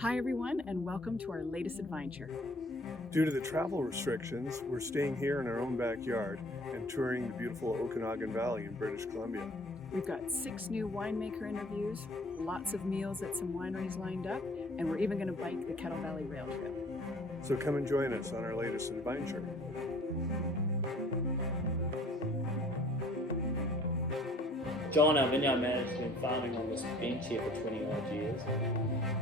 Hi everyone, and welcome to our latest AdVINEture. Due to the travel restrictions, we're staying here in our own backyard and touring the beautiful Okanagan Valley in British Columbia. We've got 6 new winemaker interviews, lots of meals at some wineries lined up, and we're even going to bike the Kettle Valley Rail Trail. So come and join us on our latest AdVINEture. John, our vineyard manager, has been farming on this bench here for 20 odd years,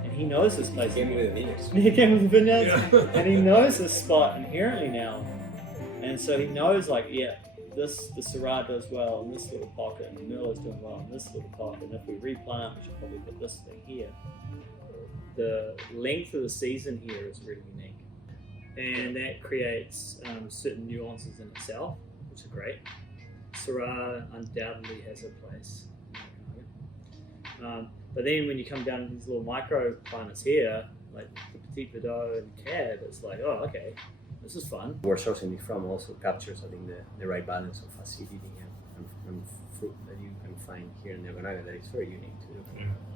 and he knows this place. He came with the vineyards. He came with the vineyards, and he knows this spot inherently now, and so he knows the Syrah does well in this little pocket, and the Merlot's doing well in this little pocket, and if we replant, we should probably put this thing here. The length of the season here is really unique, and that creates certain nuances in itself, which are great. Syrah undoubtedly has a place. But then when you come down to these little micro climates here, like the Petit Verdot and Cab, it's like, oh, okay, this is fun. Where sourcing from also captures, I think, the right balance of acidity and fruit that you can find here in the Okanagan that is very unique too.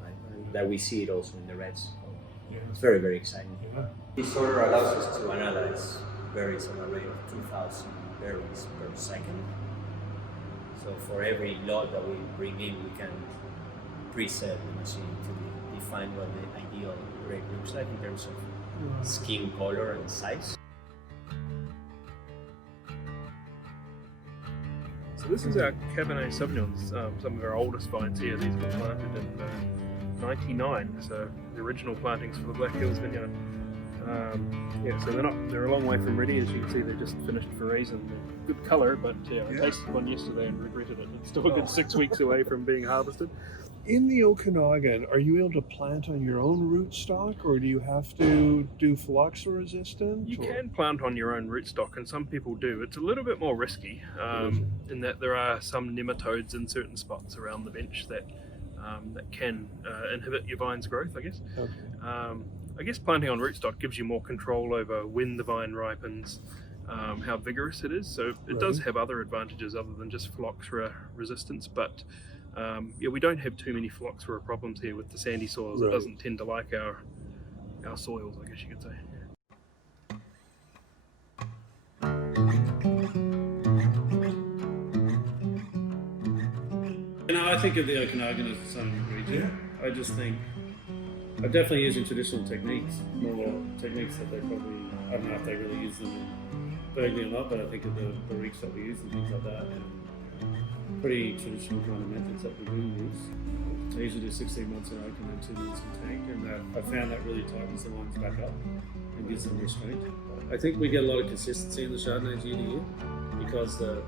Right? And that we see it also in the reds. It's very, very exciting. This order allows us to analyze berries at a rate of 2,000 berries per second. So for every lot that we bring in, we can preset the machine to define what the ideal grape looks like in terms of skin color and size. So this is our Cabernet Sauvignons, some of our oldest vines here. These were planted in 99, so the original plantings for the Black Hills Vineyard. So they're a long way from ready. As you can see, they're just finished for raisin. Good colour, but I tasted one yesterday and regretted it. It's still a good 6 weeks away from being harvested. In the Okanagan, are you able to plant on your own rootstock, or do you have to do phylloxera resistant? You can plant on your own rootstock, and some people do. It's a little bit more risky in that there are some nematodes in certain spots around the bench that can inhibit your vine's growth, I guess. Okay. I guess planting on rootstock gives you more control over when the vine ripens, how vigorous it is. So it does have other advantages other than just phylloxera resistance, but we don't have too many phylloxera problems here with the sandy soils. It doesn't tend to like our soils, I guess you could say. I think of the Okanagan as its own region. I just think I'm definitely using traditional techniques, more techniques that they probably, I don't know if they really use them in Burgundy or not, but I think of the barriques that we use and things like that, and pretty traditional kind of methods that we do use. I usually do 16 months in oak and then 2 months in tank, and I found that really tightens the wines back up and gives them more strength. I think we get a lot of consistency in the Chardonnays year to year because the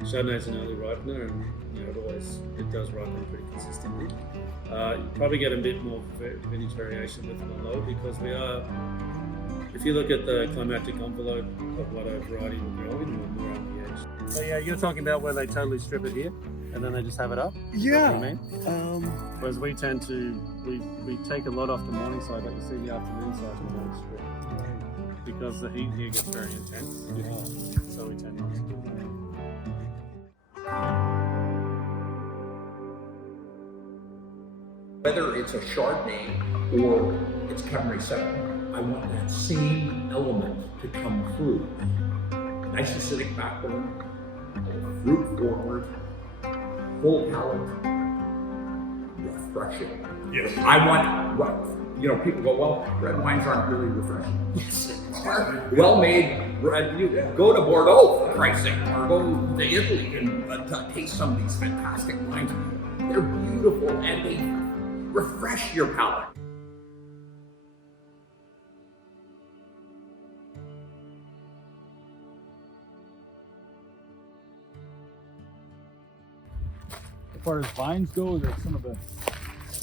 Chardonnay's an early ripener, and it does ripen pretty consistently. You probably get a bit more vintage variation with Merlot because we are, if you look at the climatic envelope of what a variety will grow in, we're more on the edge. So yeah, you're talking about where they totally strip it here and then they just have it up? Yeah. Is that what you mean? Whereas we tend to, we take a lot off the morning side, but you see the afternoon side is more strip. Because the heat here gets very intense. So we tend not to do that. Whether it's a Chardonnay or it's Cabernet Sauvignon, I want that same element to come through. Nice acidic backbone, fruit forward, full palate, refreshing. Yes. I want, people go, well, red wines aren't really refreshing. Yes, well made. Go to Bordeaux, for Christ's sake, or go to Italy and taste some of these fantastic wines. They're beautiful and they refresh your palate. As far as vines go, there's some of the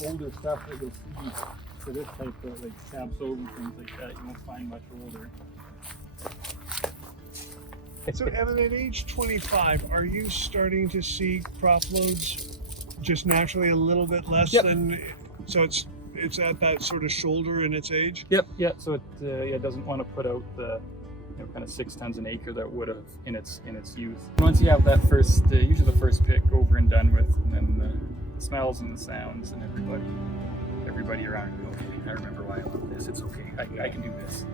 older stuff that you'll see for this type of like Cab Sauv and things like that. You won't find much older. So Evan, at age 25, are you starting to see crop loads just naturally a little bit less than, so it's at that sort of shoulder in its age? Yep, yeah, so it doesn't want to put out the kind of 6 tons an acre that would have in its youth. Once you have that first, usually the first pick over and done with, and then the smells and the sounds and everybody around you. Okay, I remember why I love this. it's okay. I can do this.